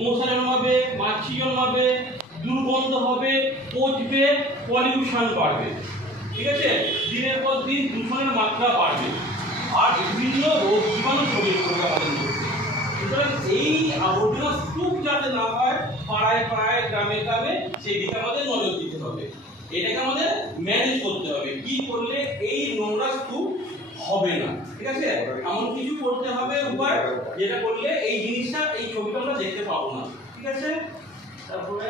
মশা জন্মাবে, মাছি জন্মাবে, দুর্গন্ধ হবে, পচবে, পলিউশন বাড়বে। ঠিক আছে, দিনের পর দিন দূষণের মাত্রা বাড়বে আর বিভিন্ন রোগ জীবাণু ছড়িয়ে পড়বে আমাদের মধ্যে। সুতরাং এই আবর্জনা স্তূপ যাতে না হয় পাড়ায় পাড়ায়, গ্রামে গ্রামে, সেই দিকে আমাদের নজর দিতে হবে। এটাকে আমাদের ম্যানেজ করতে হবে। কি করলে এই নোংরা স্তূপ হবে না। ঠিক আছে, এমন কিছু করতে হবে উপায় যেটা করলে এই জিনিসটা, এই ছবিটা আমরা দেখতে পাবো না। ঠিক আছে, তারপরে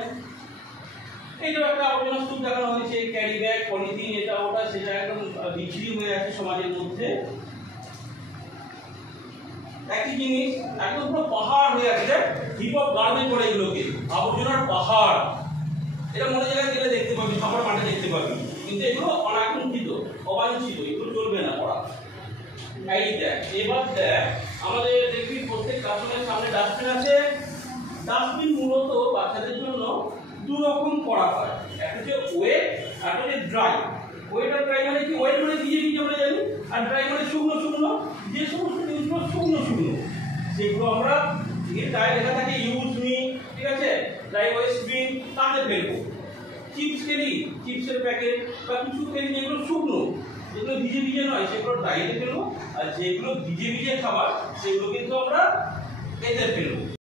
এইটা একটা আবর্জনা স্তূপ দেখানো হয়েছে, ক্যারি ব্যাগ, পলিথিন, এটা ওটা সেটা একদম বিচ্ছিরি হয়ে আছে সমাজের মধ্যে। একই জিনিস একদম পুরো পাহাড় হয়ে আছে, হিপ অফ গার্বেজ করে এগুলোকে, আবর্জনার পাহাড়। এটা মনে জায়গায় গেলে দেখতে পাবি, খাবার মাঠে দেখতে পাবি, কিন্তু এগুলো অনাকাঙ্ক্ষিত, অবাঞ্ছিত, এগুলো চলবে না করা। এই দেখ, এবার দেখ আমাদের দেখবি প্রত্যেক ক্লাসরুমের সামনে ডাস্টবিন আছে। ডাস্টবিন মূলত বাচ্চাদের জন্য দু রকম করা হয়, একটা হচ্ছে ওয়েট আর একটা হচ্ছে ড্রাই। ওয়েট আর ড্রাই মানে কি? ওয়েট মানে ভিজে ভিজে আমরা জানি, আর ড্রাই মানে শুকনো শুকনো। যে সমস্ত জিনিসগুলো শুকনো শুকনো সেগুলো আমরা গায়ে লেখা থাকে ইউজ মি, ঠিক আছে, ড্রাই ওয়েস্ট বিন, তাতে ফেলবো। চিপস খেলি, চিপসের প্যাকেট বা কিছু খেলি যেগুলো শুকনো, যেগুলো ভিজে ভিজে নয়, সেগুলো ড্রাইতে ফেলবো। আর যেগুলো ভিজে ভিজে খাবার সেগুলো কিন্তু আমরা এতে ফেলবো।